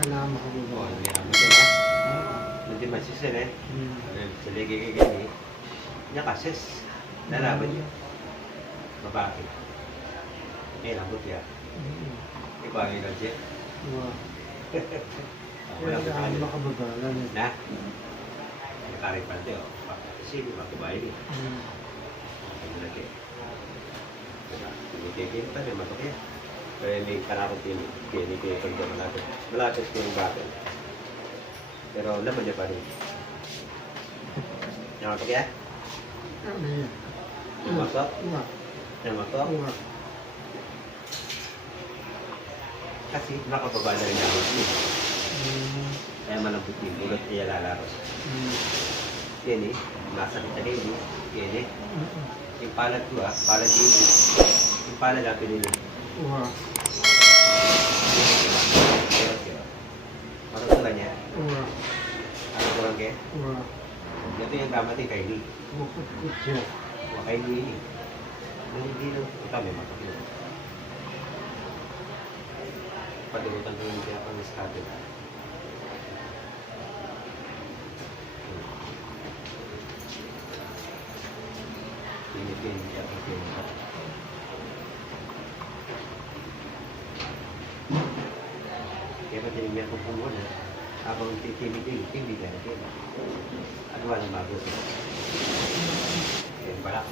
sana makababa. Oh, hindi naman sila. Hindi masisir eh. Sila gigigil eh. Niya kases. Nalaban niya. Babae. Eh, lambot ya. Ikaw ang ilan siya. Wala ka saan makababa. Na? Nakarin pa natin. Kasi di ba kumain eh. Ano lagi. Tumitigil pa rin matok yan. Kaya may karakot yun. Kaya hindi ko yung malapit. Malapit ko yung bakit. Pero laman niya pa rin. Namatok yan? Namatok? Namatok? Kasi nakababa na rin ako. Kaya malambot yung ulot niya lalaros. Yan eh. Masakit na rin eh. Yan eh. Yung palad ko palad yun. Yung palad natin yun eh. Marunong ka niya? Ano ko lang kaya? Ito yung gamit kay Lee. Kay Lee. Hindi lang. Ito may matakil. Pagdagutan ko yung kaya pang estado. Pinipin ako pinipin. Kaya ba tinigyan ko po muna habang tinig-tinig ka natin. Ano ba ang bago? Yan balak.